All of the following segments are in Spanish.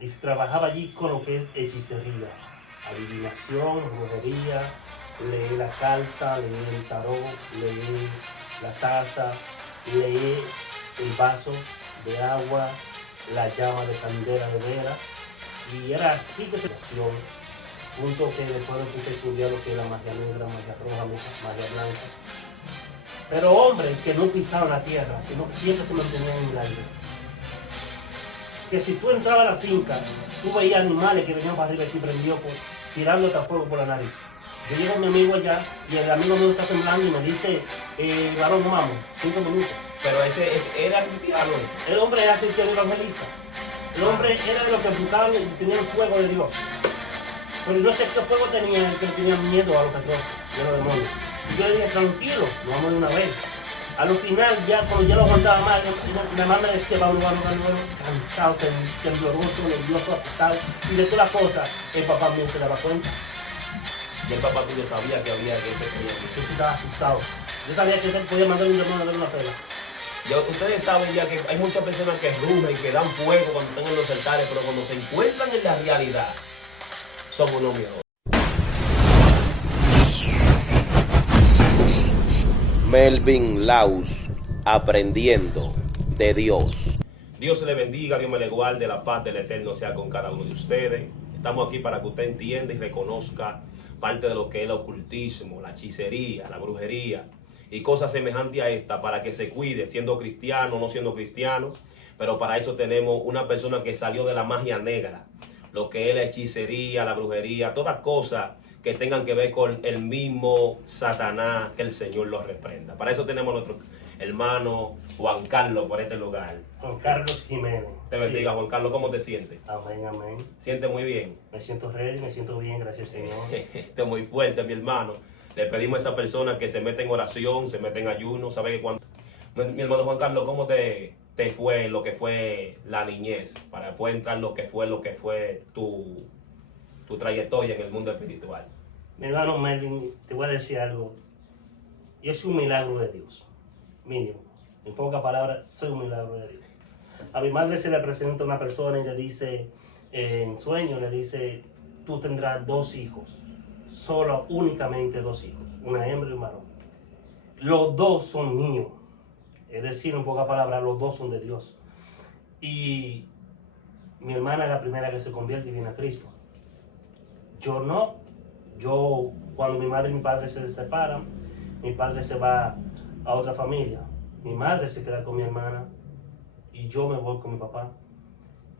y se trabajaba allí con lo que es hechicería, adivinación, brujería, leer la carta, leer el tarot, leer la taza, leer el vaso de agua, la llama de candela de vela. Y era así que se hacía, punto que después me puse a estudiar lo que era magia negra, magia roja, magia blanca. Pero hombres que no pisaban la tierra, sino que siempre se mantenían en el aire. Que si tú entrabas a la finca, tú veías animales que venían para arriba y prendió tirándote a fuego por la nariz. Yo llego a mi amigo allá y el amigo mío está temblando y me dice, varón, no vamos, 5 minutos. Pero ese era cristiano. El hombre era cristiano evangelista. El hombre era de los que buscaban y tenían el fuego de Dios. Pero no sé qué fuego tenía, que tenían miedo a los petrosos y a los demonios. Y yo le dije, tranquilo, nos vamos de una vez. A lo final, ya cuando ya lo aguantaba más, mi mamá me decía, vamos, cansado, tembloroso, nervioso, asustado. Y de todas las cosas, el papá mío se daba cuenta. Y el papá tuyo sabía que había que Yo sí estaba asustado. Yo sabía que él podía mandar un demonio a dar una pela. Ustedes saben ya que hay muchas personas que rugen y que dan fuego cuando están en los altares, pero cuando se encuentran en la realidad, son unos mejores. Melvin Laus, aprendiendo de Dios. Dios le bendiga, Dios me le guarde, la paz del Eterno sea con cada uno de ustedes. Estamos aquí para que usted entienda y reconozca parte de lo que es el ocultismo, la hechicería, la brujería y cosas semejantes a esta, para que se cuide, siendo cristiano o no siendo cristiano. Pero para eso tenemos una persona que salió de la magia negra, lo que es la hechicería, la brujería, todas cosas que tengan que ver con el mismo Satanás, que el Señor los reprenda. Para eso tenemos a nuestro hermano Juan Carlos por este lugar. Juan Carlos Jiménez. Te bendiga, sí. Juan Carlos, ¿cómo te sientes? Amén, amén. ¿Siente muy bien? Me siento ready, me siento bien, gracias Señor. Esto es muy fuerte, mi hermano. Le pedimos a esa persona que se mete en oración, se mete en ayuno, sabe que cuando... Mi hermano Juan Carlos, ¿cómo te fue lo que fue la niñez? Para después entrar lo que fue tu trayectoria en el mundo espiritual. Mi hermano Melvin, te voy a decir algo. Yo soy un milagro de Dios, mínimo. En pocas palabras, soy un milagro de Dios. A mi madre se le presenta una persona y le dice, en sueño, le dice, tú tendrás 2 hijos, solo, únicamente 2 hijos, una hembra y un varón. Los 2 son míos, es decir, en pocas palabras, los 2 son de Dios. Y mi hermana es la primera que se convierte y viene a Cristo. Yo no. Yo, cuando mi madre y mi padre se separan, mi padre se va a otra familia. Mi madre se queda con mi hermana y yo me voy con mi papá.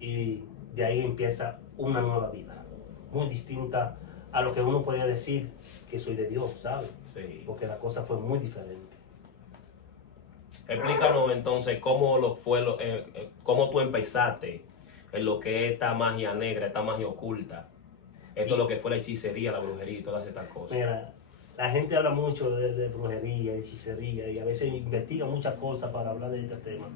Y de ahí empieza una nueva vida, muy distinta a lo que uno podía decir que soy de Dios, ¿sabes? Sí. Porque la cosa fue muy diferente. Explícanos entonces cómo cómo tú empezaste en lo que es esta magia negra, esta magia oculta. Esto es lo que fue la hechicería, la brujería y todas estas cosas. Mira, la gente habla mucho de brujería, hechicería y a veces investiga muchas cosas para hablar de este tema.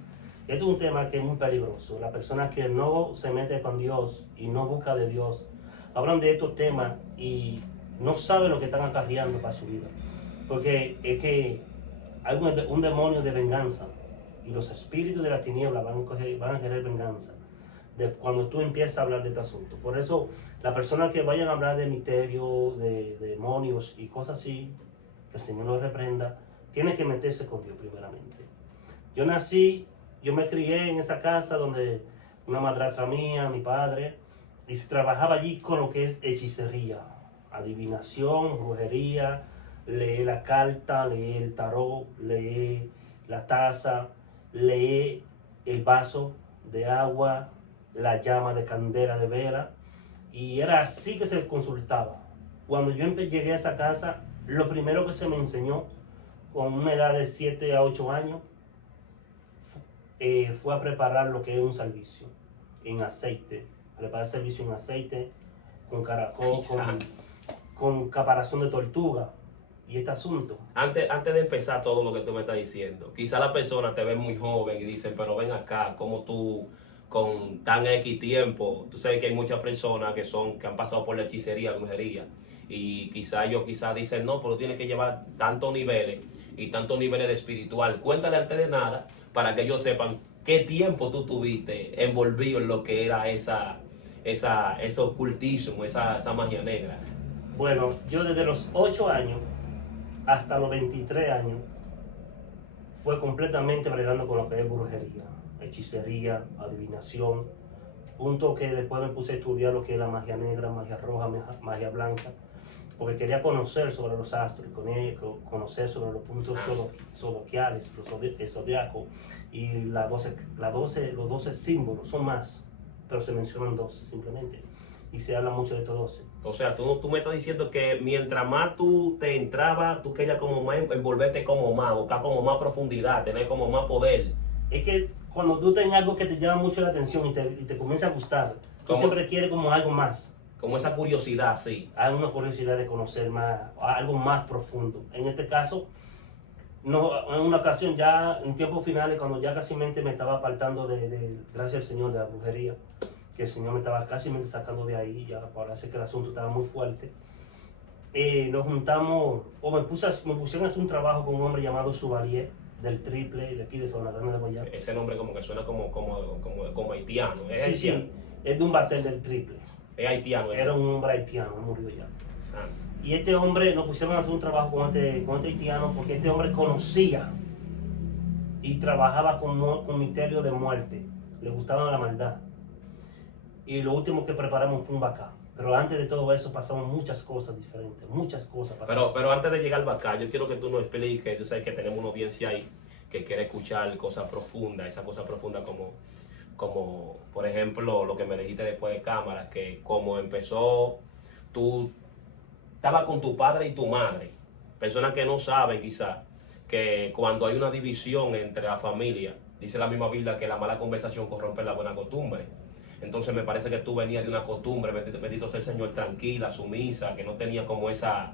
Esto es un tema que es muy peligroso. Las personas que no se meten con Dios y no buscan de Dios hablan de estos temas y no saben lo que están acarreando para su vida. Porque es que hay un demonio de venganza y los espíritus de la tiniebla van a querer venganza de cuando tú empiezas a hablar de este asunto. Por eso, las personas que vayan a hablar de misterio, de demonios y cosas así, que el Señor los reprenda, tienen que meterse con Dios primeramente. Yo me crié en esa casa donde una madrastra mía, mi padre, y se trabajaba allí con lo que es hechicería, adivinación, brujería, leer la carta, leer el tarot, leer la taza, leer el vaso de agua, la llama de candela de vela, y era así que se consultaba. Cuando yo llegué a esa casa, lo primero que se me enseñó con una edad de 7 a 8 años fue a preparar lo que es un servicio en aceite, preparar servicio en aceite con caracol, con caparazón de tortuga y este asunto. Antes de empezar todo lo que tú me estás diciendo, quizá la persona te ve muy joven y dicen, pero ven acá, ¿cómo tú con tan X tiempo? Tú sabes que hay muchas personas que han pasado por la hechicería, brujería, y ellos dicen, no, pero tienes que llevar tantos niveles y tantos niveles de espiritual. Cuéntale antes de nada para que ellos sepan qué tiempo tú tuviste envolvido en lo que era esa ese ocultismo, esa magia negra? Bueno, yo desde los 8 años hasta los 23 años fue completamente bregando con lo que es brujería, hechicería, adivinación, punto que después me puse a estudiar lo que es la magia negra, magia roja, magia blanca, porque quería conocer sobre los astros, conocer sobre los puntos zodiacales, el zodiaco y los 12 símbolos, son más, pero se mencionan 12 simplemente, y se habla mucho de estos 12. O sea, tú me estás diciendo que mientras más tú te entrabas, tú querías como más envolverte como más, buscar como más profundidad, tener como más poder. Es que cuando tú tengas algo que te llama mucho la atención y te comienza a gustar, tú siempre quieres como algo más. Como esa curiosidad, sí. Hay una curiosidad de conocer más, algo más profundo. En este caso, no, en una ocasión ya en tiempos finales, cuando ya casi me estaba apartando gracias al Señor, de la brujería, que el Señor me estaba casi sacando de ahí, ya parece que el asunto estaba muy fuerte. Nos juntamos, me pusieron a hacer un trabajo con un hombre llamado Suvalier, del Triple, de aquí de Sabana Grande de Guayama. Ese nombre como que suena como haitiano. ¿Es sí, haitiano? Sí, es de un batel del Triple. Es haitiano. Era un hombre haitiano, murió ya. Santo. Y este hombre, nos pusieron a hacer un trabajo con este haitiano porque este hombre conocía y trabajaba con misterio de muerte. Le gustaba la maldad. Y lo último que preparamos fue un bacá. Pero antes de todo eso pasamos muchas cosas diferentes, muchas cosas pasaron. Pero antes de llegar al bacá, yo quiero que tú nos expliques, yo sé que tenemos una audiencia ahí que quiere escuchar cosas profundas, esa cosa profunda como por ejemplo lo que me dijiste después de cámara, que como empezó, tú estabas con tu padre y tu madre, personas que no saben quizás que cuando hay una división entre la familia, dice la misma Biblia que la mala conversación corrompe la buena costumbre. Entonces me parece que tú venías de una costumbre, bendito sea el Señor, tranquila, sumisa, que no tenía como esa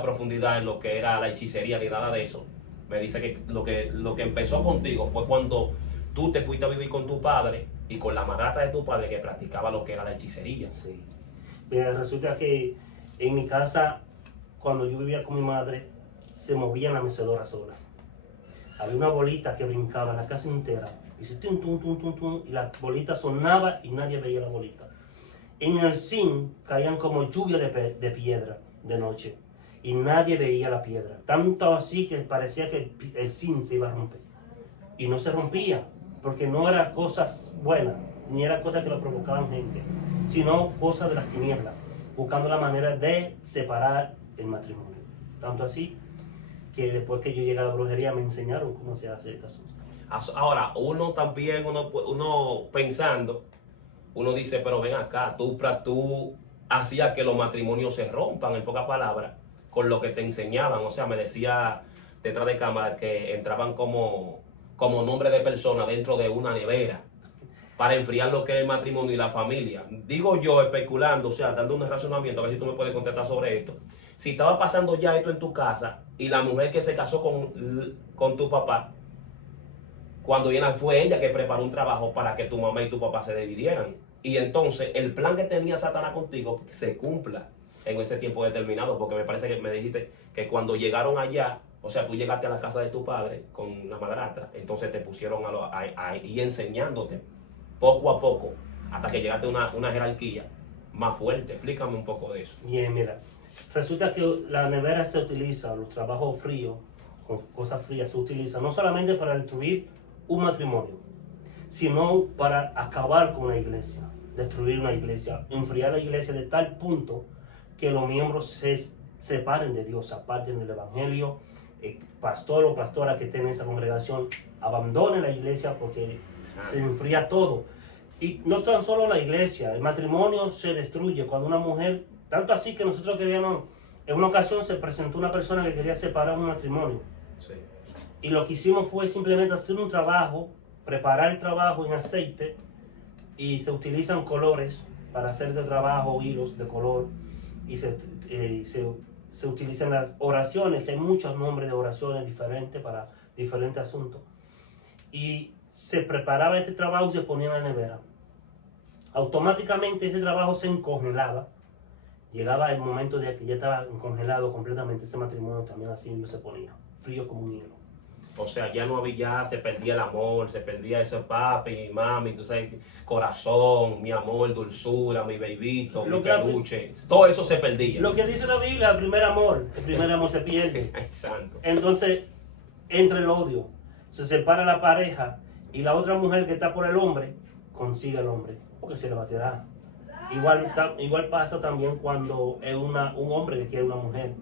profundidad en lo que era la hechicería ni nada de eso. Me dice que lo que empezó contigo fue cuando tú te fuiste a vivir con tu padre y con la madrastra de tu padre que practicaba lo que era la hechicería. Sí. Mira, resulta que en mi casa, cuando yo vivía con mi madre, se movía en la mecedora sola. Había una bolita que brincaba en la casa entera. Y se tum, tum, tum, tum, tum, y la bolita sonaba y nadie veía la bolita. En el zinc caían como lluvia de piedra de noche y nadie veía la piedra. Tanto así que parecía que el zinc se iba a romper. Y no se rompía, porque no eran cosas buenas, ni eran cosas que lo provocaban gente, sino cosas de las tinieblas, buscando la manera de separar el matrimonio. Tanto así que después que yo llegué a la brujería me enseñaron cómo se hace esta cosa. Ahora, uno también, uno pensando, uno dice, pero ven acá, tú hacías que los matrimonios se rompan, en pocas palabras, con lo que te enseñaban. O sea, me decía detrás de cámara que entraban como nombre de persona dentro de una nevera para enfriar lo que es el matrimonio y la familia. Digo yo, especulando, o sea, dando un razonamiento, a ver si tú me puedes contestar sobre esto. Si estaba pasando ya esto en tu casa y la mujer que se casó con tu papá, cuando viene fue ella que preparó un trabajo para que tu mamá y tu papá se dividieran. Y entonces el plan que tenía Satanás contigo se cumpla en ese tiempo determinado, porque me parece que me dijiste que cuando llegaron allá, o sea, tú llegaste a la casa de tu padre con la madrastra, entonces te pusieron a ir enseñándote poco a poco hasta que llegaste a una jerarquía más fuerte. Explícame un poco de eso. Bien, mira, resulta que la nevera se utiliza, los trabajos fríos, con cosas frías, se utiliza no solamente para destruir un matrimonio, sino para acabar con una iglesia, destruir una iglesia, enfriar la iglesia de tal punto que los miembros se separen de Dios, aparten del evangelio. El pastor o pastora que esté en esa congregación abandone la iglesia porque se enfría todo. Y no tan solo la iglesia, el matrimonio se destruye cuando una mujer, tanto así que nosotros queríamos, en una ocasión se presentó una persona que quería separar un matrimonio. Sí. Y lo que hicimos fue simplemente hacer un trabajo, preparar el trabajo en aceite, y se utilizan colores para hacer el trabajo, hilos de color, y se utilizan las oraciones, que hay muchos nombres de oraciones diferentes para diferentes asuntos. Y se preparaba este trabajo y se ponía en la nevera. Automáticamente ese trabajo se congelaba. Llegaba el momento de que ya estaba congelado completamente, ese matrimonio también así mismo se ponía, frío como un hielo. O sea, ya no había, ya se perdía el amor, se perdía ese papi, mami, tú sabes, corazón, mi amor, dulzura, mi bebito, mi peluche. Todo eso se perdía. Lo que dice la Biblia, el primer amor se pierde. Ay, santo. Entonces, entra el odio, se separa la pareja y la otra mujer que está por el hombre, consigue al hombre, porque se le va a tirar. Igual pasa también cuando es un hombre que quiere una mujer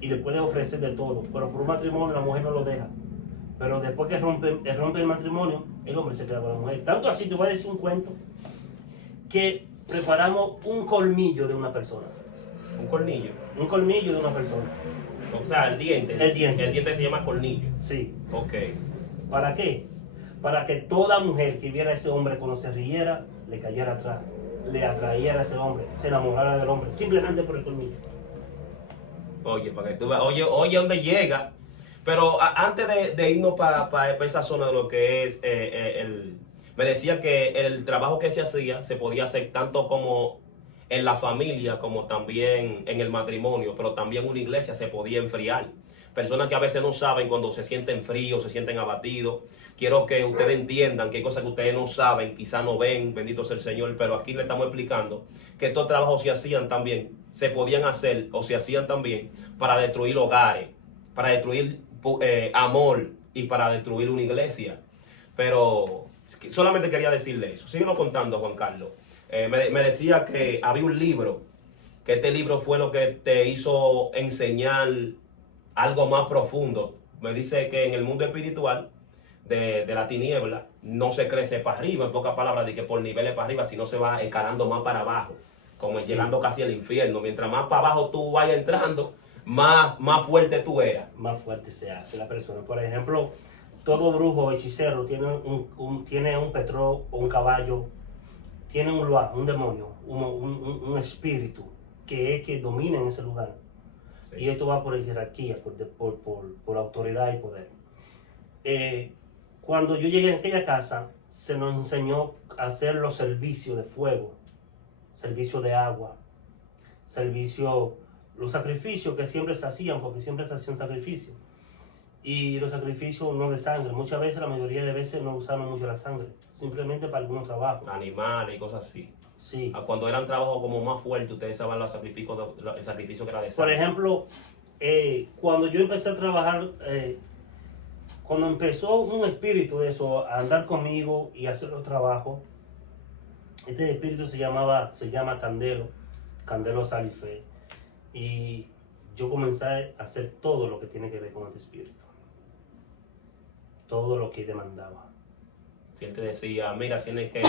y le puede ofrecer de todo, pero por un matrimonio la mujer no lo deja. Pero después que rompe el matrimonio, el hombre se queda con la mujer. Tanto así, te voy a decir un cuento, que preparamos un colmillo de una persona. ¿Un cornillo? Un colmillo de una persona. O sea, el diente. El diente. El diente se llama cornillo. Sí. Ok. ¿Para qué? Para que toda mujer que viera a ese hombre cuando se riera, le cayera atrás, le atrayera a ese hombre, se enamorara del hombre, simplemente por el colmillo. Oye, para que tú veas, oye, ¿dónde llega? Pero antes de irnos para esa zona de lo que es me decía que el trabajo que se hacía se podía hacer tanto como en la familia como también en el matrimonio, pero también una iglesia se podía enfriar. Personas que a veces no saben cuando se sienten fríos, se sienten abatidos. Quiero que ustedes entiendan que hay cosas que ustedes no saben, quizás no ven, bendito sea el Señor, pero aquí le estamos explicando que estos trabajos se hacían también, se podían hacer o se hacían también para destruir hogares, para destruir amor y para destruir una iglesia. Pero solamente quería decirle eso. Síguenos contando, Juan Carlos. Me decía que había un libro, que este libro fue lo que te hizo enseñar algo más profundo. Me dice que en el mundo espiritual de la tiniebla no se crece para arriba, en pocas palabras, de que por niveles para arriba, sino se va escalando más para abajo, como llegando casi al infierno. Mientras más para abajo tú vayas entrando, más fuerte tú eras. Más fuerte se hace la persona. Por ejemplo, todo brujo hechicero tiene un petró o un caballo, tiene un loa, un demonio, un espíritu que domina en ese lugar. Sí. Y esto va por jerarquía, por autoridad y poder. Cuando yo llegué a aquella casa, se nos enseñó a hacer los servicios de fuego, servicio de agua, los sacrificios que siempre se hacían, porque siempre se hacían sacrificios. Y los sacrificios no de sangre. Muchas veces, la mayoría de veces, no usaban mucho la sangre, simplemente para algunos trabajos. Animales y cosas así. Sí. Cuando eran trabajos como más fuertes, ustedes saben el sacrificio que era de sangre. Por ejemplo, cuando yo empecé a trabajar, cuando empezó un espíritu de eso a andar conmigo y hacer los trabajos, este espíritu se llama Candelo Salife. Y yo comencé a hacer todo lo que tiene que ver con este espíritu. Todo lo que demandaba. Si él te decía, mira, tienes que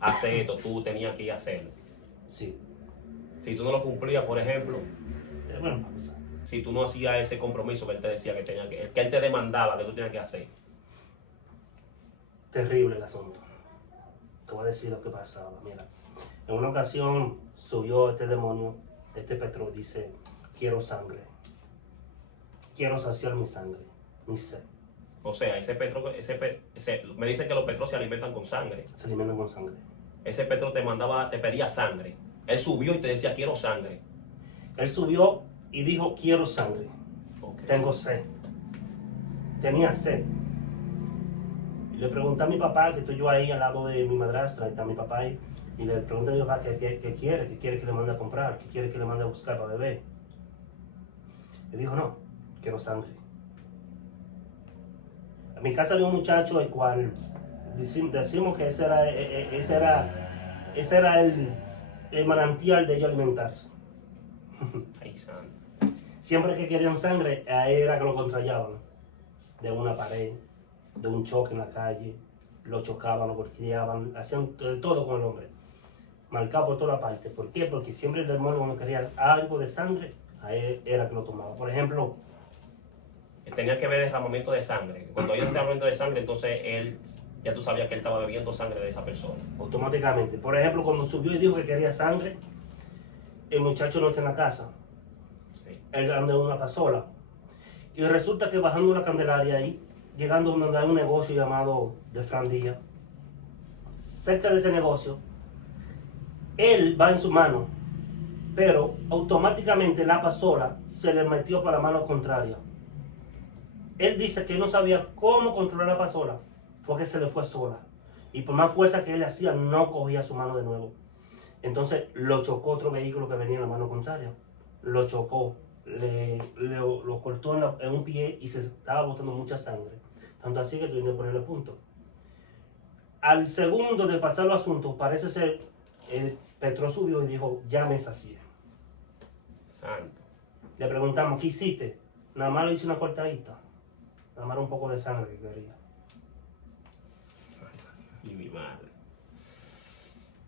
hacer esto, tú tenías que ir a hacerlo. Sí. Si tú no lo cumplías, por ejemplo, bueno, si tú no hacías ese compromiso que él te decía que él te demandaba que tú tenías que hacer. Terrible el asunto. Te voy a decir lo que pasaba. Mira, en una ocasión subió este demonio, este Petro, dice, quiero sangre. Quiero saciar mi sangre, mi sed. O sea, me dicen que los petros se alimentan con sangre. Se alimentan con sangre. Ese Petro te pedía sangre. Él subió y te decía, quiero sangre. Él subió y dijo, quiero sangre. Okay. Tengo sed. Tenía sed. Y le pregunté a mi papá, que estoy yo ahí al lado de mi madrastra, y está mi papá ahí, y le pregunté a mi papá qué quiere que le mande a comprar, qué quiere que le mande a buscar para beber. Y dijo, no, quiero sangre. En mi casa había un muchacho el cual decimos que ese era el manantial de ellos alimentarse. Siempre que querían sangre, a él era que lo contrallaban. De una pared, de un choque en la calle, lo chocaban, lo golpeaban, hacían todo con el hombre. Marcado por toda parte. ¿Por qué? Porque siempre el demonio, cuando quería algo de sangre, a él era que lo tomaba. Por ejemplo, tenía que ver derramamiento de sangre. Cuando había derramamiento de sangre, entonces ya tú sabías que él estaba bebiendo sangre de esa persona. Automáticamente. Por ejemplo, cuando subió y dijo que quería sangre, el muchacho no está en la casa. Sí. Él anda en una pasola. Y resulta que bajando una candelaria ahí, llegando donde hay un negocio llamado de Frandía, cerca de ese negocio, él va en su mano, pero automáticamente la pasola se le metió para la mano contraria. él dice que él no sabía cómo controlar la pasola, fue que se le fue sola. Y por más fuerza que él hacía, no cogía su mano de nuevo. Entonces lo chocó otro vehículo que venía en la mano contraria. Lo chocó, lo cortó en un pie y se estaba botando mucha sangre. Tanto así que tuvieron que ponerle punto. Al segundo de pasar los asuntos, parece ser, Petro subió y dijo, ya me sacié. Santo. Le preguntamos, ¿qué hiciste? Nada más le hice una cortadita. Nada más un poco de sangre que quería. Y mi madre.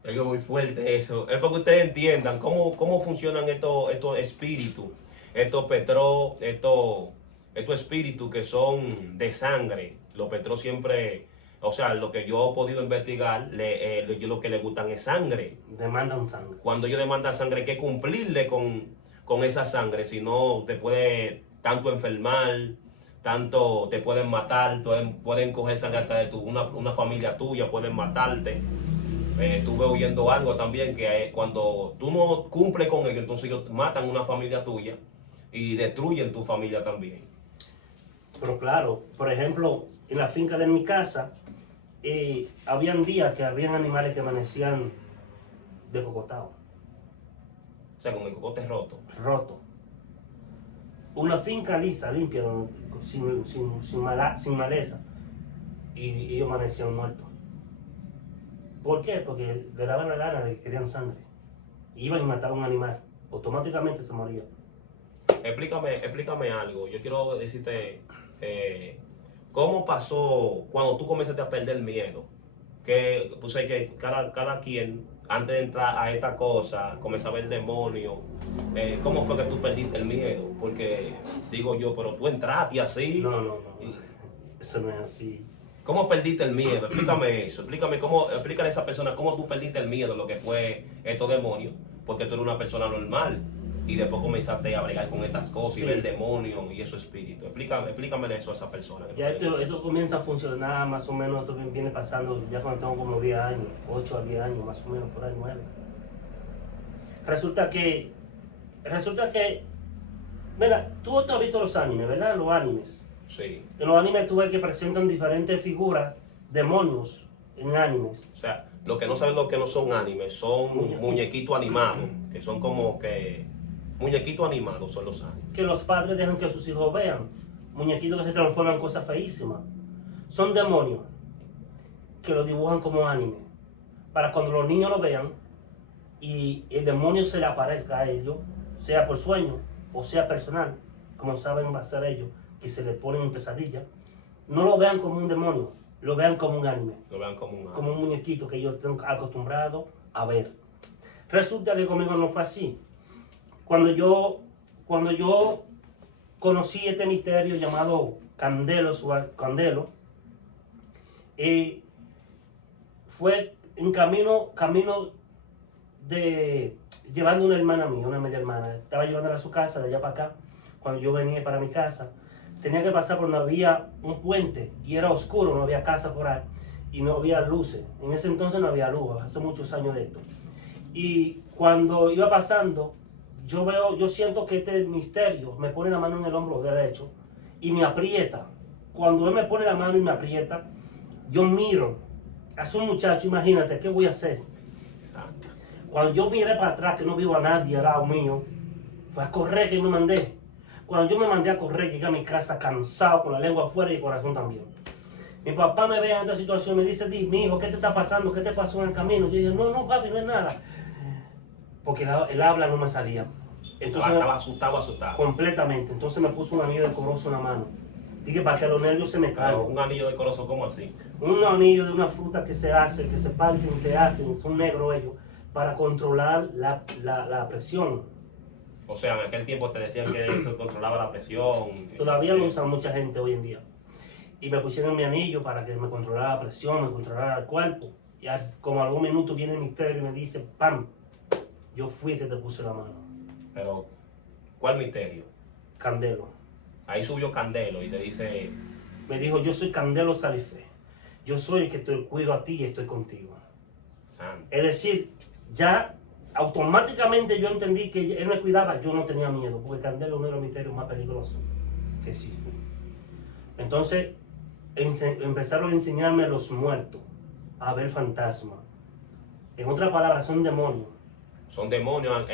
Es que muy fuerte eso. Es para que ustedes entiendan cómo funcionan estos espíritus, estos petros, estos espíritus que son de sangre. Los petros siempre, o sea, lo que yo he podido investigar, lo que les gustan es sangre. Demandan sangre. Cuando ellos demandan sangre hay que cumplirle con esa sangre, si no te puede tanto enfermar, tanto te pueden matar, pueden coger sangre hasta de una familia tuya, pueden matarte. Estuve oyendo algo también que cuando tú no cumples con ellos, entonces ellos matan una familia tuya y destruyen tu familia también. Pero claro, por ejemplo, en la finca de mi casa, habían días que habían animales que amanecían descocotados. O sea, con el cocote roto. Roto. Una finca lisa, limpia, sin maleza. Y ellos amanecían muertos. ¿Por qué? Porque le daban la gana de que querían sangre. Iban y mataban a un animal. Automáticamente se moría. Explícame algo. Yo quiero decirte, ¿cómo pasó cuando tú comenzaste a perder miedo? Que pues hay que cada quien, antes de entrar a esta cosa, comenzó a ver el demonio. ¿Cómo fue que tú perdiste el miedo? Porque digo yo, pero tú entraste así. No. Eso no es así. ¿Cómo perdiste el miedo? Explícame eso. Explícale a esa persona cómo tú perdiste el miedo, lo que fue estos demonios. Porque tú eres una persona normal. Y después comenzaste a bregar con estas cosas y ver el demonio y esos espíritus. Explícame de eso a esa persona. Ya esto comienza a funcionar más o menos, esto viene pasando ya cuando tengo como 10 años, 8 a 10 años, más o menos, por ahí 9. Resulta que, mira, tú has visto los animes, ¿verdad? Los animes. Sí. En los animes tú ves que presentan diferentes figuras, demonios, en animes. O sea, los que no saben lo que no son animes, son muñequitos animados, que son como que muñequitos animados son los animes. Que los padres dejan que sus hijos vean. Muñequitos que se transforman en cosas feísimas. Son demonios que los dibujan como anime. Para cuando los niños lo vean y el demonio se le aparezca a ellos, sea por sueño o sea personal, como saben hacer ellos, que se le ponen en pesadilla, no lo vean como un demonio, lo vean como un anime. Lo vean como un anime. Como un muñequito que ellos están acostumbrados a ver. Resulta que conmigo no fue así. Cuando yo conocí este misterio llamado Candelo, fue en camino de llevando una hermana mía, una media hermana. Estaba llevándola a su casa de allá para acá. Cuando yo venía para mi casa, tenía que pasar por donde había un puente y era oscuro, no había casa por ahí y no había luces. En ese entonces no había luz, hace muchos años de esto. Y cuando iba pasando, yo siento que este misterio me pone la mano en el hombro derecho y me aprieta. Cuando él me pone la mano y me aprieta, yo miro. Hace un muchacho, imagínate, ¿qué voy a hacer? Exacto. Cuando yo miré para atrás, que no vivo a nadie al lado mío, fue a correr que me mandé. Cuando yo me mandé a correr, llegué a mi casa cansado, con la lengua afuera y el corazón también. Mi papá me ve en esta situación y me dice, mi hijo, ¿qué te está pasando? ¿Qué te pasó en el camino? Yo dije, no, papi, no es nada. Porque el habla no me salía. Entonces, estaba asustado. Completamente. Entonces me puso un anillo de corozo en la mano. Dije, para que los nervios se me caigan. Un anillo de corazón, ¿cómo así? Un anillo de una fruta que se hace, que se parten y se hacen, son negros ellos, para controlar la presión. O sea, en aquel tiempo te decían que eso controlaba la presión. Todavía lo usan mucha gente hoy en día. Y me pusieron mi anillo para que me controlara la presión, me controlara el cuerpo. Y como a algún minuto viene el misterio y me dice, ¡pam! Yo fui el que te puse la mano. Pero, ¿cuál misterio? Candelo. Ahí subió Candelo y te dice... Me dijo, yo soy Candelo Salife. Yo soy el que te cuido a ti y estoy contigo. Santo. Es decir, ya automáticamente yo entendí que él me cuidaba, yo no tenía miedo, porque Candelo es uno de los misterios más peligrosos que existen. Entonces empezaron a enseñarme a los muertos a ver fantasmas. En otras palabras, son demonios. Son demonios.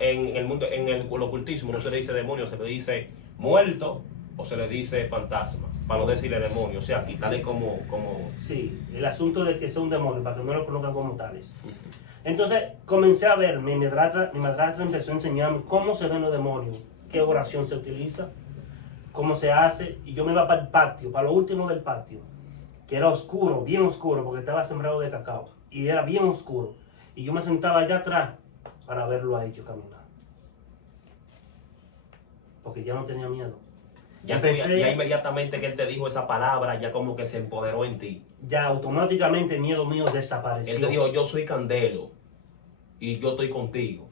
En el mundo, en el ocultismo no se le dice demonio, se le dice muerto o se le dice fantasma, para no decirle demonio, o sea, quitarle como... Sí, el asunto de que son demonios, para que no lo conozcan como tales. Entonces comencé a ver, mi madrastra empezó a enseñarme cómo se ven los demonios, qué oración se utiliza, cómo se hace, y yo me iba para el patio, para lo último del patio, que era oscuro, bien oscuro, porque estaba sembrado de cacao, y era bien oscuro, y yo me sentaba allá atrás para verlo a ellos caminar, porque ya no tenía miedo. Ya inmediatamente que él te dijo esa palabra, ya como que se empoderó en ti. Ya automáticamente el miedo mío desapareció. Él te dijo, yo soy Candelo y yo estoy contigo.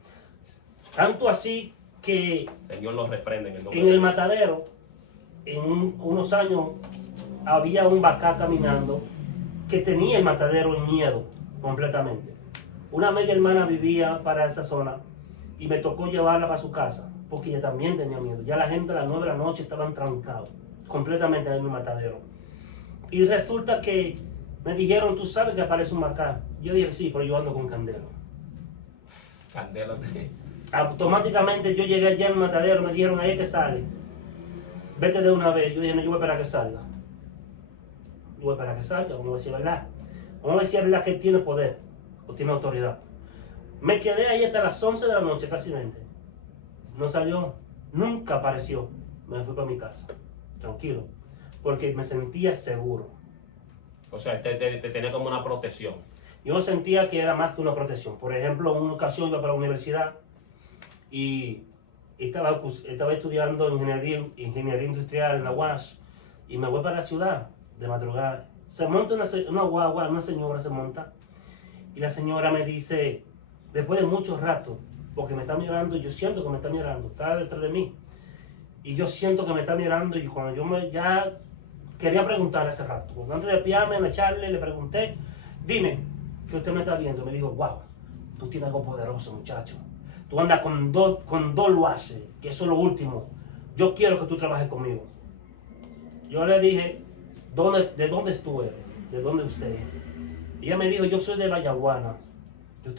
Tanto así que Señor los reprende en el nombre en de el Jesús. matadero, unos años, había un bacá caminando que tenía el matadero en miedo completamente. Una media hermana vivía para esa zona y me tocó llevarla para su casa porque ella también tenía miedo. Ya la gente a las 9 de la noche estaban trancados completamente en el matadero. Y resulta que me dijeron, tú sabes que aparece un bacá. Yo dije, sí, pero yo ando con Candelo. Candelo te... Automáticamente yo llegué allá al matadero, me dijeron, ahí que sale. Vete de una vez. Yo dije, no, yo voy a esperar a que salga. Yo voy a esperar a que salga, vamos a ver si es verdad. Vamos a ver si es verdad que él tiene poder o tiene autoridad. Me quedé ahí hasta las 11 de la noche, casi 20. No salió, nunca apareció. Me fui para mi casa, tranquilo, porque me sentía seguro. O sea, te tenía como una protección. Yo sentía que era más que una protección. Por ejemplo, en una ocasión iba para la universidad y estaba estudiando ingeniería industrial en la UAS y me voy para la ciudad de madrugada. Se monta una guagua, una señora se monta y la señora me dice, después de mucho rato, porque me está mirando, yo siento que me está mirando, está detrás de mí y yo siento que me está mirando y cuando ya quería preguntarle hace rato, porque antes de piarme, en echarle, le pregunté, dime, que usted me está viendo. Me dijo, wow, tú tienes algo poderoso, muchacho. Tú andas con dos luaces, que eso es lo último. Yo quiero que tú trabajes conmigo. Yo le dije, ¿de dónde tú eres? ¿De dónde usted es? Y ella me dijo, yo soy de Vallaguana. Yo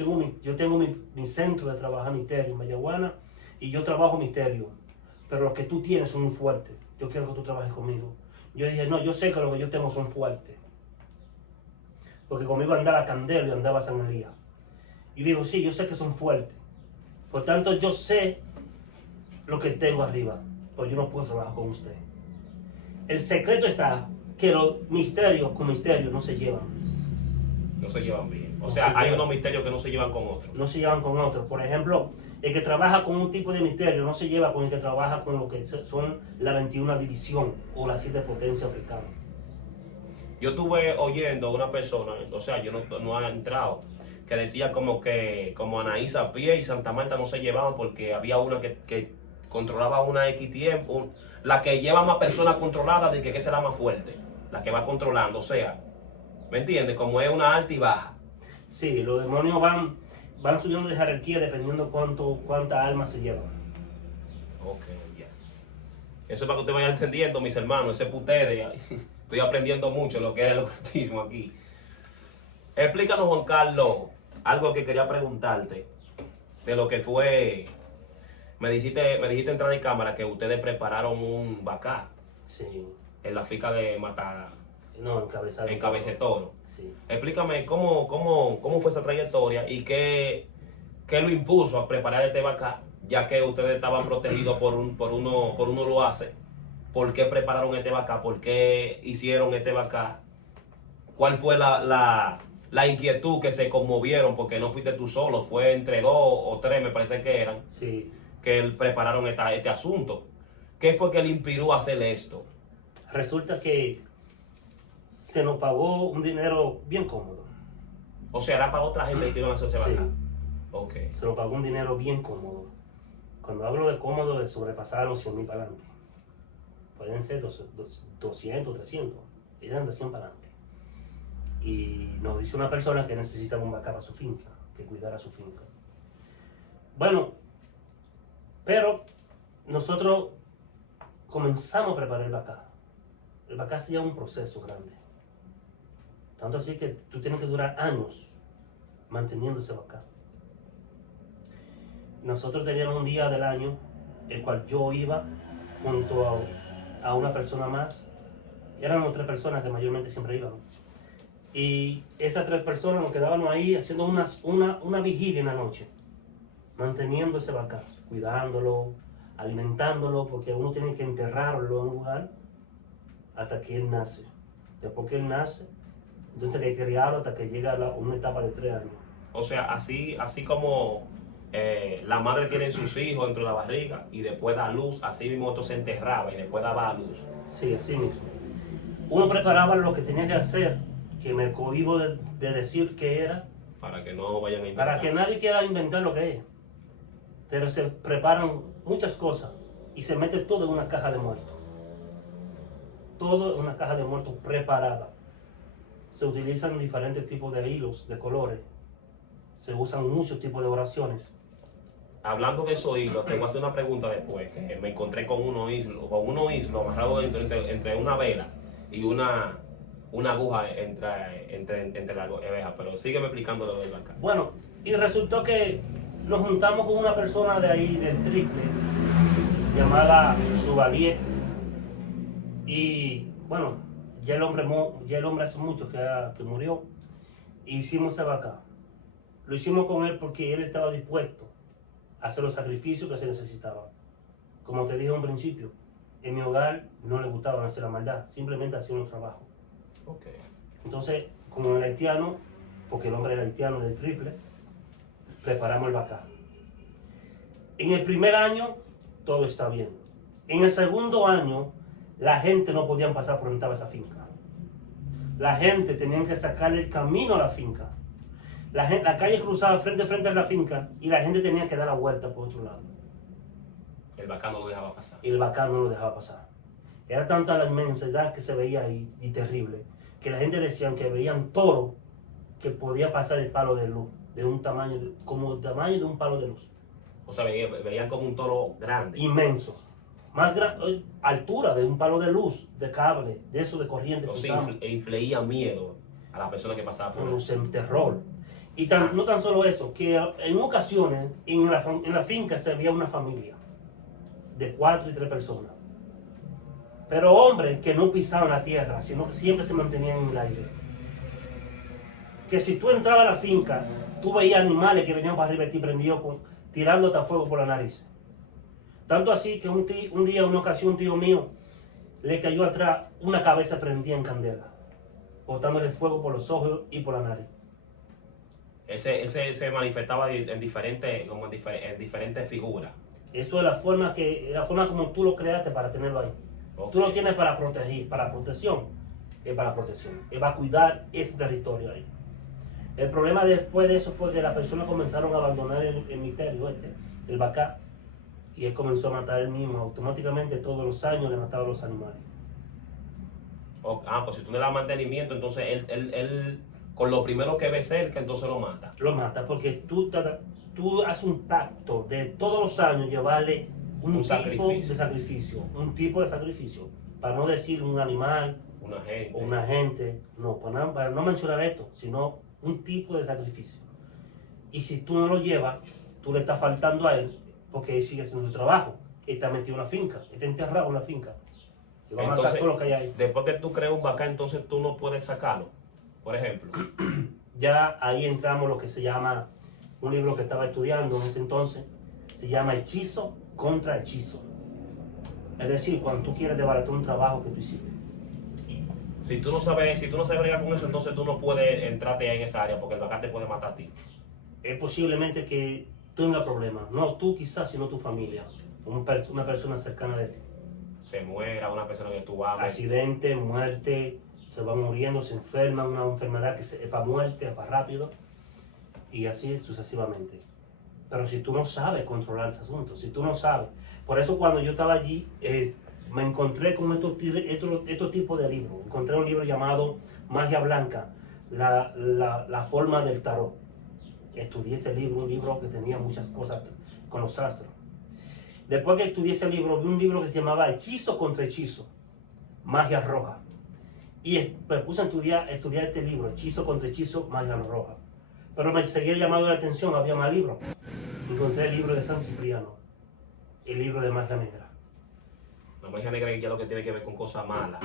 tengo mi centro de trabajar misterio en Vallaguana y yo trabajo misterio. Pero los que tú tienes son muy fuertes. Yo quiero que tú trabajes conmigo. Yo dije, no, yo sé que lo que yo tengo son fuertes. Porque conmigo andaba Candelo y andaba San Elías. Y digo, sí, yo sé que son fuertes. Por tanto, yo sé lo que tengo arriba. Pero yo no puedo trabajar con usted. El secreto está que los misterios con misterios no se llevan. No se llevan bien. O No sea, se hay llevan. unos misterios que no se llevan con otros. No se llevan con otros. Por ejemplo, el que trabaja con un tipo de misterio no se lleva con el que trabaja con lo que son la 21 división o las 7 potencias africanas. Yo estuve oyendo a una persona, o sea, yo no he entrado, que decía como que como Anaísa Pie y Santa Marta no se llevaban porque había una que controlaba una X tiempo, la que lleva más personas controladas de que esa es la más fuerte, la que va controlando, o sea, ¿me entiendes? Como es una alta y baja. Sí, los demonios van subiendo de jerarquía dependiendo cuántas almas se llevan. Ok, ya. Eso es para que usted vaya entendiendo, mis hermanos, ese putere. Estoy aprendiendo mucho lo que es el ocultismo aquí. Explícanos, Juan Carlos, algo que quería preguntarte de lo que fue. Me dijiste entrar en cámara que ustedes prepararon un bacá Sí. en la finca de Mata, No, en en Cabecetoro. Sí. Explícame cómo fue esa trayectoria y qué lo impuso a preparar este bacá, ya que ustedes estaban protegidos por uno lo hace. ¿Por qué prepararon este bacá? ¿Por qué hicieron este bacá? ¿Cuál fue la inquietud que se conmovieron? Porque no fuiste tú solo, fue entre 2 o 3, me parece que eran, Sí. que prepararon este asunto. ¿Qué fue que le inspiró a hacer esto? Resulta que se nos pagó un dinero bien cómodo. O sea, era para otra gente que iban a hacer ese Sí. bacá. Ok. Se nos pagó un dinero bien cómodo. Cuando hablo de cómodo, sobrepasaron 100,000 para adelante. Pueden ser 200, 300. Eran de 100 para adelante. Y nos dice una persona que necesitaba un bacá para su finca, que cuidara su finca. Bueno, pero nosotros comenzamos a preparar el bacá. el vaca se lleva un proceso grande. Tanto así que tú tienes que durar años manteniendo ese vaca. Nosotros teníamos un día del año, el cual yo iba junto a una persona más. Éramos 3 personas que mayormente siempre íbamos. Y esas 3 personas nos quedábamos ahí haciendo una vigilia en la noche, manteniendo ese vaca, cuidándolo, alimentándolo, porque uno tiene que enterrarlo en un lugar hasta que él nace. Después que él nace, entonces hay que criarlo hasta que llega a una etapa de 3 años. O sea, así como la madre tiene sus hijos dentro de la barriga y después da a luz, así mismo esto se enterraba y después daba a luz. Sí, así mismo. Uno preparaba lo que tenía que hacer, que me cohibo de decir qué era, Para que no vayan a inventar. para que nadie quiera inventar lo que es. Pero se preparan muchas cosas y se mete todo en una caja de muertos. Todo en una caja de muertos preparada. Se utilizan diferentes tipos de hilos, de colores. Se usan muchos tipos de oraciones. Hablando de esos hilos, te voy a hacer una pregunta después, que me encontré con unos hilos amarrados entre una vela y una aguja entre las ovejas, pero sígueme explicando lo del vaca. Bueno, y resultó que nos juntamos con una persona de ahí, del Triple, llamada Chevalier. Y bueno, ya el hombre hace mucho que murió. Hicimos ese vaca. Lo hicimos con él porque él estaba dispuesto a hacer los sacrificios que se necesitaban. Como te dije en un principio, en mi hogar no le gustaban hacer la maldad, simplemente hacían un trabajo. Okay. Entonces, como el haitiano, porque el hombre era haitiano del Triple, preparamos el vaca. En el primer año, todo está bien. En el segundo año, la gente no podía pasar por donde estaba esa finca. La gente tenía que sacarle el camino a la finca. La calle cruzaba frente a la finca y la gente tenía que dar la vuelta por otro lado. El vaca no lo dejaba pasar. Y el vaca no lo dejaba pasar. Era tanta la inmensidad que se veía ahí y terrible, que la gente decía que veían toro que podía pasar el palo de luz, de un tamaño, como el tamaño de un palo de luz. O sea, veían como un toro grande. Inmenso. Más altura de un palo de luz, de cable, de eso de corriente. O que sea, usaban. influía miedo a la persona que pasaba por Produce eso. terror. Y no tan solo eso, que en ocasiones en la finca se veía una familia de 4 y 3 personas. Pero hombres que no pisaban la tierra, sino que siempre se mantenían en el aire. Que si tú entrabas a la finca, tú veías animales que venían para arriba de ti prendidos, tirando hasta fuego por la nariz. Tanto así que un día, una ocasión, un tío mío le cayó atrás una cabeza prendida en candela, botándole fuego por los ojos y por la nariz. Él se manifestaba en diferentes figuras. Eso es la forma como tú lo creaste para tenerlo ahí. Okay. Tú lo tienes para proteger, para protección. Es para protección. Es para cuidar ese territorio ahí. El problema después de eso fue que las personas comenzaron a abandonar el misterio el vaca, y él comenzó a matar él mismo. Automáticamente todos los años le mataba a los animales. Pues si tú le das mantenimiento, entonces él con lo primero que ve cerca, entonces lo mata. Lo mata porque tú haces un pacto de todos los años llevarle un tipo de sacrificio, para no decir un animal, una gente, no, para no mencionar esto, sino un tipo de sacrificio. Y si tú no lo llevas, tú le estás faltando a él, porque él sigue haciendo su trabajo. Él está metido en una finca, él está enterrado en una finca. Y va a matar todo lo que hay ahí. Después que tú creas un vaca, entonces tú no puedes sacarlo, por ejemplo. Ya ahí entramos lo que se llama, un libro que estaba estudiando en ese entonces, se llama Hechizo contra Hechizo. Es decir, cuando tú quieres desbaratar un trabajo que tú hiciste. Si tú no sabes bregar con eso, entonces tú no puedes entrarte en esa área porque el vaca te puede matar a ti. Es posiblemente que tenga problemas, no tú quizás, sino tu familia, una persona cercana de ti. Se muera una persona que tú ames. Accidente, muerte, se va muriendo, se enferma, una enfermedad que es para muerte, es para rápido, y así sucesivamente. Pero si tú no sabes controlar ese asunto, si tú no sabes, por eso cuando yo estaba allí, me encontré con estos tipos de libros. Encontré un libro llamado Magia Blanca, la forma del tarot. Estudié ese libro, un libro que tenía muchas cosas con los astros. Después que estudié ese libro, vi un libro que se llamaba Hechizo contra Hechizo. Magia Roja. Y me puse a estudiar este libro, Hechizo contra Hechizo, Magia Roja. Pero me seguía llamando la atención, había más libros. Encontré el libro de San Cipriano, el libro de Magia Negra. La magia negra es ya lo que tiene que ver con cosas malas.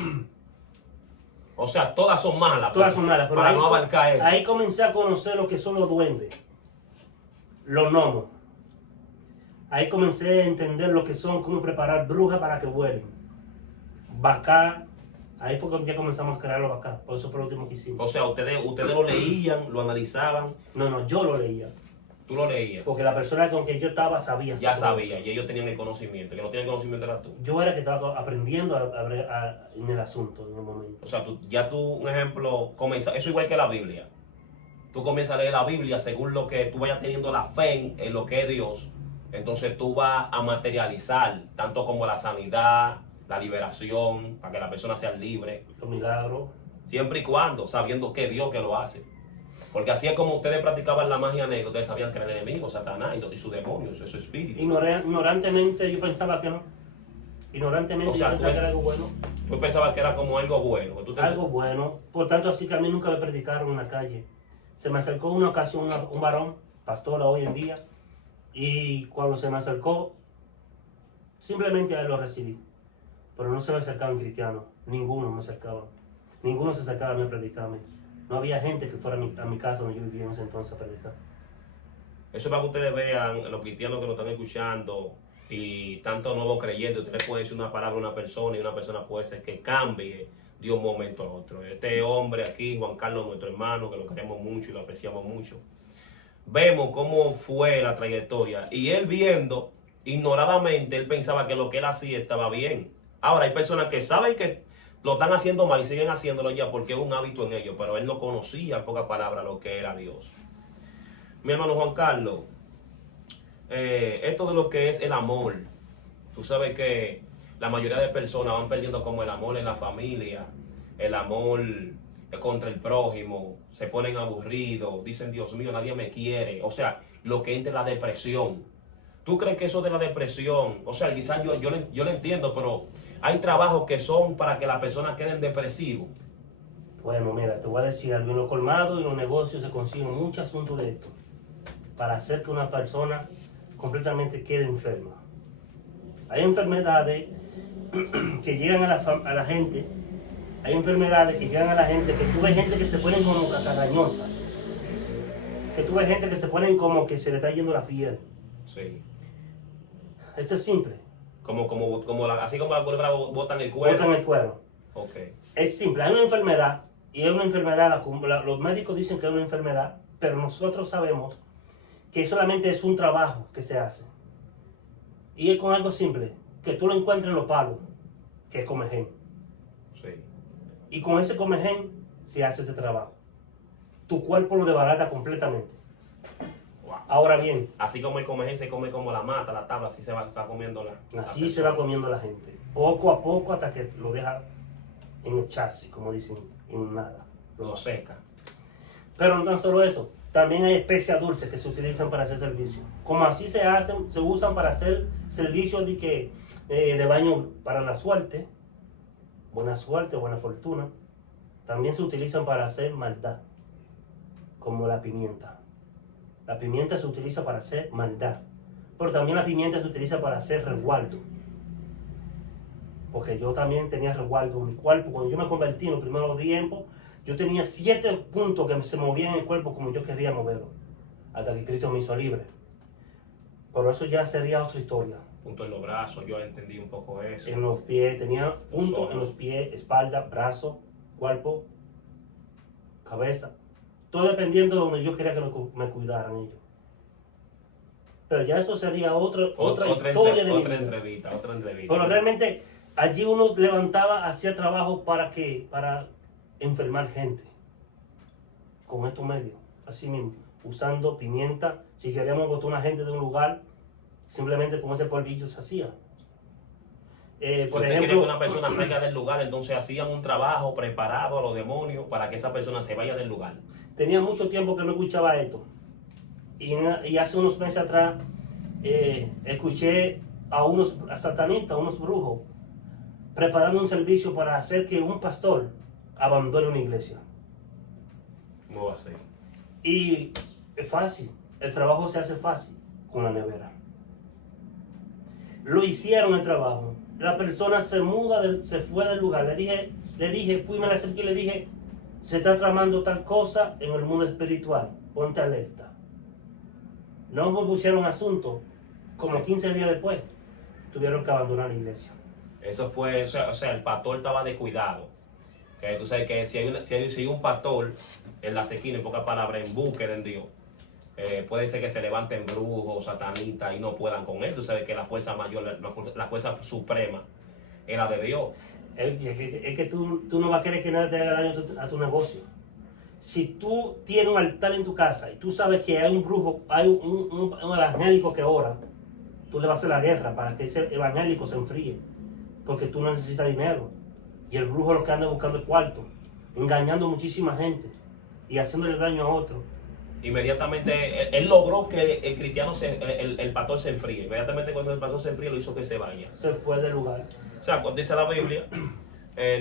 O sea, todas son malas. Todas son malas, pero para ahí, no abarcar ahí comencé a conocer lo que son los duendes, los gnomos. Ahí comencé a entender lo que son, cómo preparar brujas para que vuelen. Bacá, ahí fue cuando ya comenzamos a crear los bacá, por eso fue lo último que hicimos. O sea, ustedes lo leían, lo analizaban. No, yo lo leía. Tú lo leías. Porque la persona con quien yo estaba sabía. Ya sabía, y ellos tenían el conocimiento. Que no tenían conocimiento era tú. Yo era el que estaba aprendiendo en el asunto en el momento. O sea, un ejemplo, eso es igual que la Biblia. Tú comienzas a leer la Biblia según lo que tú vayas teniendo la fe en lo que es Dios. Entonces tú vas a materializar tanto como la sanidad, la liberación, para que la persona sea libre. Los milagros. Siempre y cuando, sabiendo que es Dios que lo hace. Porque así es como ustedes practicaban la magia negra, ustedes sabían que era el enemigo, Satanás y su demonio, su espíritu. Ignorantemente yo pensaba que no. Ignorantemente O sea, yo pensaba que era algo bueno. Tú pensabas que era como algo bueno. Que Algo bueno. Por tanto, así que a mí nunca me predicaron en la calle. Se me acercó una ocasión un varón, pastor hoy en día, y cuando se me acercó, simplemente a él lo recibí. Pero no se me acercaban cristianos. Ninguno me acercaba. Ninguno se acercaba a mí a predicarme. No había gente que fuera a mi casa donde yo vivía en ese entonces a predicar. Eso es para que ustedes vean, los cristianos que nos están escuchando y tanto nuevos creyentes, ustedes pueden decir una palabra a una persona y una persona puede ser que cambie de un momento a otro. Este hombre aquí, Juan Carlos, nuestro hermano, que lo queremos mucho y lo apreciamos mucho, vemos cómo fue la trayectoria y él viendo, ignoradamente, él pensaba que lo que él hacía estaba bien. Ahora hay personas que saben que lo están haciendo mal y siguen haciéndolo ya porque es un hábito en ellos, pero él no conocía, en pocas palabras, lo que era Dios. Mi hermano Juan Carlos, esto de lo que es el amor, tú sabes que la mayoría de personas van perdiendo como el amor en la familia, el amor contra el prójimo, se ponen aburridos, dicen, Dios mío, nadie me quiere, o sea, lo que entra en la depresión. ¿Tú crees que eso de la depresión, o sea, quizás yo lo entiendo, pero hay trabajos que son para que las personas queden depresivos? Bueno, mira, te voy a decir algo. En los colmados y en los negocios se consiguen muchos asuntos de esto para hacer que una persona completamente quede enferma. Hay enfermedades que llegan a la gente. Hay enfermedades que llegan a la gente que tú ves gente que se ponen como cacarrañosa. Que tú ves gente que se ponen como que se le está yendo la piel. Sí. Esto es simple. Así como la culebra botan el cuero. Botan el cuero. Okay. Es simple. Hay una enfermedad y es una enfermedad, los médicos dicen que es una enfermedad, pero nosotros sabemos que solamente es un trabajo que se hace. Y es con algo simple, que tú lo encuentres en los palos, que es comején. Sí. Y con ese comején se hace este trabajo. Tu cuerpo lo desbarata completamente. Wow. Ahora bien, Así como el comején se come como la mata, la tabla, así se va comiendo así se va comiendo la gente. Poco a poco hasta que lo deja en el chasis, como dicen, en nada. lo seca. Pero no tan solo eso, también hay especias dulces que se utilizan para hacer servicio. Como así se usan para hacer servicios de baño para la suerte, buena fortuna. También se utilizan para hacer maldad, como la pimienta. La pimienta se utiliza para hacer maldad, pero también la pimienta se utiliza para hacer resguardo. Porque yo también tenía resguardo en mi cuerpo. Cuando yo me convertí en los primeros tiempos, yo tenía 7 puntos que se movían en el cuerpo como yo quería moverlo, hasta que Cristo me hizo libre. Pero eso ya sería otra historia. Punto en los brazos, yo entendí un poco eso. En los pies, tenía puntos en los pies, espalda, brazo, cuerpo, cabeza. Todo dependiendo de donde yo quería que me cuidaran ellos. Pero ya eso sería otra historia de mi vida. Otra entrevista. Pero realmente allí uno levantaba, hacía trabajo para enfermar gente. Con estos medios, así mismo, usando pimienta. Si queríamos botar a una gente de un lugar, simplemente con ese polvillo se hacía. Si Por usted ejemplo, quería que una persona salga del lugar, entonces hacían un trabajo preparado a los demonios para que esa persona se vaya del lugar. tenía mucho tiempo que no escuchaba esto. Y hace unos meses atrás, escuché a unos satanistas, a unos brujos, preparando un servicio para hacer que un pastor abandone una iglesia. ¿Cómo va a ser? Y es fácil, el trabajo se hace fácil con la nevera. Lo hicieron el trabajo. La persona se se fue del lugar. Le dije, fui, me la acerqué y le dije, se está tramando tal cosa en el mundo espiritual. Ponte alerta. No me pusieron asunto. Como 15 días después, tuvieron que abandonar la iglesia. Eso fue, o sea, el pastor estaba descuidado. Que tú sabes que si hay un pastor en la esquinas, en pocas palabras, en búsqueda en Dios, puede ser que se levanten brujos, satanistas y no puedan con él. Tú sabes que la fuerza mayor, la fuerza suprema era de Dios. Es que tú no vas a querer que nada te haga daño a tu negocio. Si tú tienes un altar en tu casa y tú sabes que hay un brujo, hay un evangélico que ora, tú le vas a hacer la guerra para que ese evangélico se enfríe. Porque tú no necesitas dinero. Y el brujo lo que anda buscando es cuarto, engañando a muchísima gente y haciéndole daño a otro. Inmediatamente él logró que el cristiano, el pastor se enfríe. Inmediatamente cuando el pastor se enfríe, lo hizo que se baña. Se fue del lugar. O sea, cuando dice la Biblia,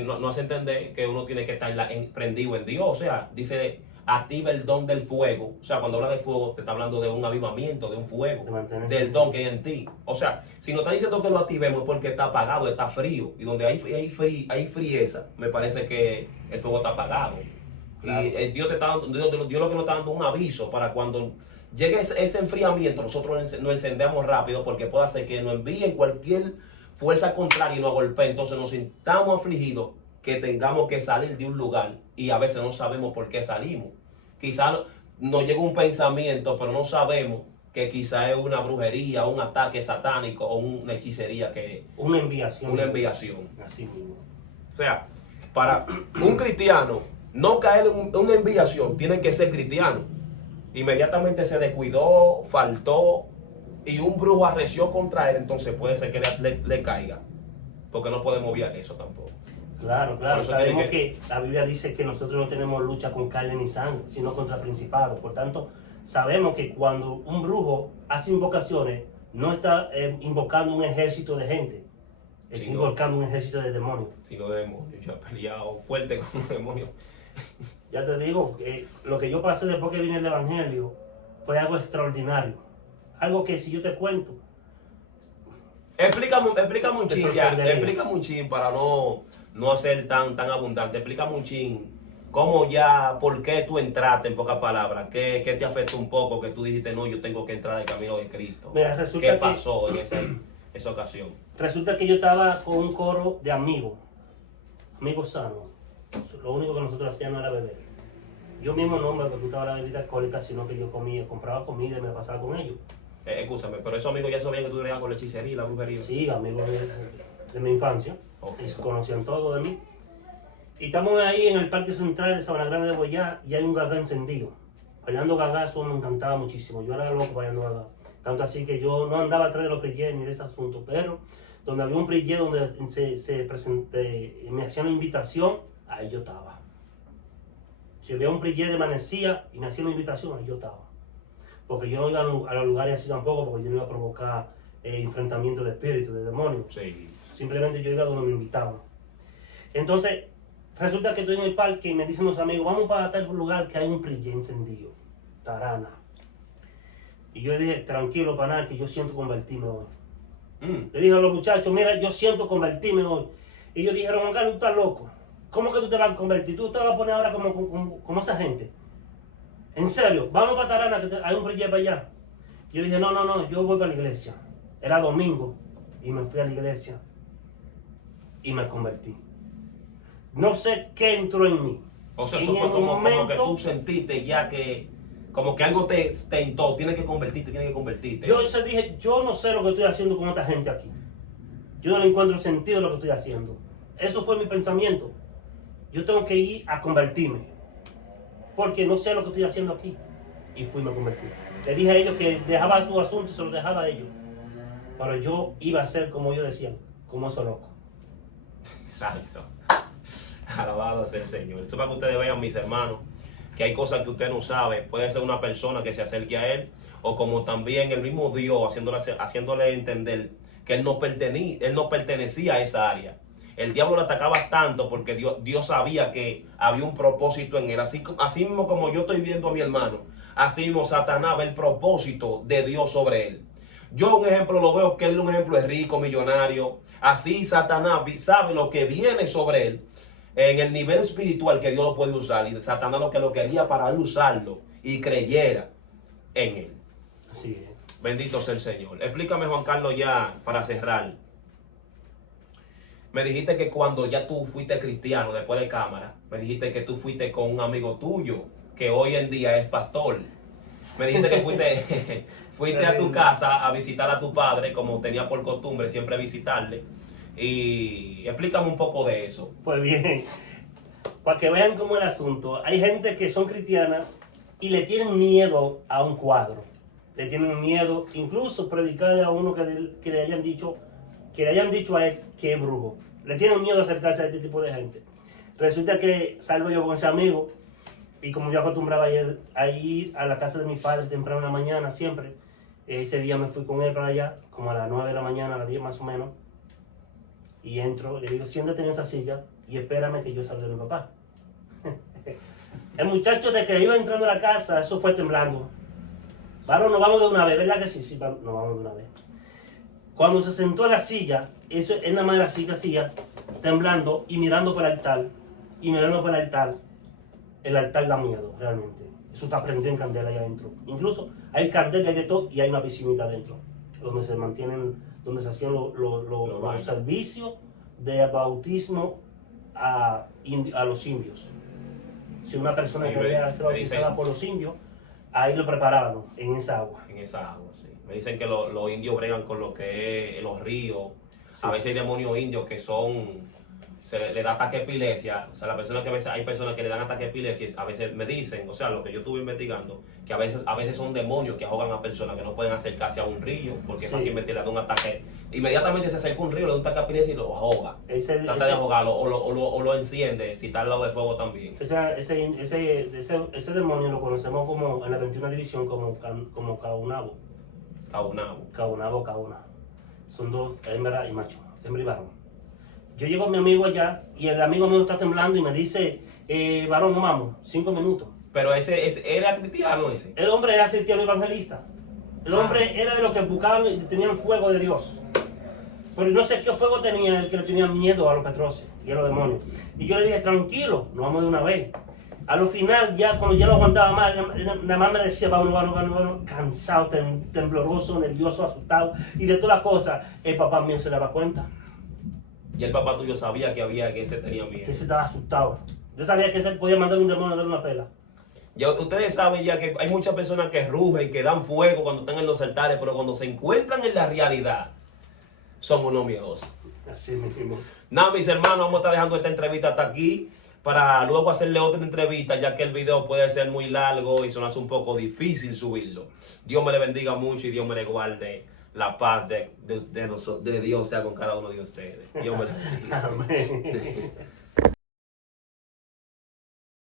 no hace entender que uno tiene que estar prendido en Dios. O sea, dice, activa el don del fuego. O sea, cuando habla de fuego, te está hablando de un avivamiento, de un fuego, del don que hay en ti. O sea, si nos está diciendo que lo activemos es porque está apagado, está frío. Y donde hay frieza, me parece que el fuego está apagado. Claro. Y Dios te está dando, Dios lo que nos está dando un aviso para cuando llegue ese enfriamiento, nosotros nos encendemos rápido, porque puede hacer que nos envíen cualquier fuerza contraria y nos golpee. Entonces nos sintamos afligidos, que tengamos que salir de un lugar y a veces no sabemos por qué salimos. Quizás nos llega un pensamiento, pero no sabemos que quizás es una brujería, un ataque satánico o una hechicería que una enviación. Una enviación. Así mismo. O sea, para un cristiano no caer en una enviación, tiene que ser cristiano. Inmediatamente se descuidó, faltó y un brujo arreció contra él, entonces puede ser que le caiga. Porque no podemos obviar eso tampoco. Claro, sabemos que la Biblia dice que nosotros no tenemos lucha con carne ni sangre, sino contra principados. Por tanto, sabemos que cuando un brujo hace invocaciones, no está invocando un ejército de gente, está invocando un ejército de demonios. Sino de demonios. Yo he peleado fuerte con los demonios. Ya te digo, lo que yo pasé después que vine el Evangelio fue algo extraordinario. Algo que si yo te cuento... Explícame un chin ya, explícame un chin para no hacer tan abundante. Explícame un chin, cómo ya, por qué tú entraste, en pocas palabras, qué te afectó un poco, que tú dijiste, no, yo tengo que entrar al camino de Cristo. Mira, ¿Qué pasó en esa ocasión? Resulta que yo estaba con un coro de amigos sanos. Lo único que nosotros hacíamos era beber. Yo mismo no me gustaba la bebida alcohólica, sino que yo compraba comida y me la pasaba con ellos. Escúchame, pero esos amigos ya sabían que tú eras con la hechicería y la brujería. Sí, amigos de mi infancia. Okay. Y se conocían todo de mí. Y estamos ahí en el Parque Central de Sabana Grande de Boyá y hay un gagá encendido. Bailando gagá, eso me encantaba muchísimo. Yo era loco bailando gagá. Tanto así que yo no andaba atrás de los prillés ni de ese asunto, pero donde había un prillé donde me hacían la invitación, ahí yo estaba. Si había un prillé de manecía y me hacían la invitación, ahí yo estaba. Porque yo no iba a los lugares así tampoco, porque yo no iba a provocar enfrentamiento de espíritus, de demonios. Sí. Simplemente yo iba donde me invitaban. Entonces, resulta que estoy en el parque y me dicen los amigos, vamos para tal lugar que hay un prillé encendido, Tarana. Y yo le dije, tranquilo, pana, que yo siento convertirme hoy. Le dije a los muchachos, mira, yo siento convertirme hoy. Y ellos dijeron, Juan Carlos, tú estás loco. ¿Cómo que tú te vas a convertir? ¿Tú te vas a poner ahora como esa gente? En serio, vamos para Tarana, que hay un prillé para allá. Yo dije, no, yo voy para la iglesia. Era domingo y me fui a la iglesia y me convertí. No sé qué entró en mí. O sea, eso fue como que tú sentiste ya que, como que algo te tentó, tienes que convertirte. Yo dije, yo no sé lo que estoy haciendo con esta gente aquí. Yo no le encuentro sentido a lo que estoy haciendo. Eso fue mi pensamiento. Yo tengo que ir a convertirme. Porque no sé lo que estoy haciendo aquí. Y fui y me convertí. Le dije a ellos que dejaba su asunto, se lo dejaba a ellos. Pero yo iba a ser como ellos decían, como esos locos. Exacto. Alabado sea el Señor. Eso para que ustedes vean, mis hermanos, que hay cosas que usted no sabe. Puede ser una persona que se acerque a él, o como también el mismo Dios haciéndole entender que él no pertenecía a esa área. el diablo lo atacaba tanto porque Dios sabía que había un propósito en él. Así mismo como yo estoy viendo a mi hermano, así mismo Satanás ve el propósito de Dios sobre él. Yo un ejemplo lo veo que él un ejemplo es rico, millonario. Así Satanás sabe lo que viene sobre él en el nivel espiritual que Dios lo puede usar. Y Satanás lo quería para él usarlo y creyera en él. Así es. Bendito sea el Señor. Explícame, Juan Carlos, ya para cerrar. Me dijiste que cuando ya tú fuiste cristiano, después de cámara, me dijiste que tú fuiste con un amigo tuyo, que hoy en día es pastor. Me dijiste que fuiste a tu casa a visitar a tu padre, como tenía por costumbre siempre visitarle. Y explícame un poco de eso. Pues bien, para que vean cómo es el asunto, hay gente que son cristianas y le tienen miedo a un cuadro. Le tienen miedo, incluso predicarle a uno que le hayan dicho a él que es brujo. Le tienen miedo a acercarse a este tipo de gente. Resulta que salgo yo con ese amigo y como yo acostumbraba a ir a la casa de mis padres temprano en la mañana siempre, ese día me fui con él para allá, como a las 9 de la mañana, a las 10 más o menos, y entro, le digo, siéntate en esa silla y espérame que yo salga de mi papá. El muchacho de que iba entrando a la casa, eso fue temblando. Varón, nos vamos de una vez, ¿verdad que sí? Sí, nos vamos de una vez. Cuando se sentó en la silla, eso es nada más la silla, temblando y mirando para el altar. Y mirando para el altar da miedo, realmente. Eso está prendido en candela allá adentro. Incluso hay candela de todo y hay una piscinita adentro, donde se mantienen, donde se hacían los servicios de bautismo a los indios. Si una persona quería ser bautizada por los indios, ahí lo preparaban en esa agua. En esa agua, sí. Me dicen que los indios bregan con lo que es los ríos. Sí. A veces hay demonios indios que le da ataque de epilepsia. O sea, hay personas que le dan ataque de epilepsia. A veces me dicen, o sea, lo que yo estuve investigando, que a veces son demonios que ahogan a personas que no pueden acercarse a un río, porque fácilmente le da un ataque. Inmediatamente se acerca a un río, le da un ataque de epilepsia y lo ahoga. Trata de ahogarlo o lo enciende, si está al lado de fuego también. Ese demonio lo conocemos como en la 21 división como Caunabo. Cauna. Son dos, hembra y macho, hembra y varón. Yo llego a mi amigo allá y el amigo mío está temblando y me dice, varón, no vamos, 5 minutos. Pero era cristiano ese. El hombre era cristiano evangelista. El hombre era de los que buscaban y tenían fuego de Dios. Pero no sé qué fuego tenía, el que le tenía miedo a los petroces y a los demonios. Y yo le dije, tranquilo, nos vamos de una vez. A lo final, ya cuando ya no aguantaba más, nada más me decía, vamos, cansado, tembloroso, nervioso, asustado, y de todas las cosas, el papá mío se daba cuenta. Y el papá tuyo sabía que ese tenía miedo. Que ese estaba asustado. Yo sabía que ese podía mandar un demonio a darle una pela. Ya ustedes saben ya que hay muchas personas que rugen, que dan fuego cuando están en los altares, pero cuando se encuentran en la realidad, son unos miedosos. Así mismo. Nada, mis hermanos, vamos a estar dejando esta entrevista hasta aquí, para luego hacerle otra entrevista, ya que el video puede ser muy largo y se nos hace un poco difícil subirlo. Dios me le bendiga mucho y Dios me le guarde. La paz de Dios sea con cada uno de ustedes. Dios me le bendiga. Amén.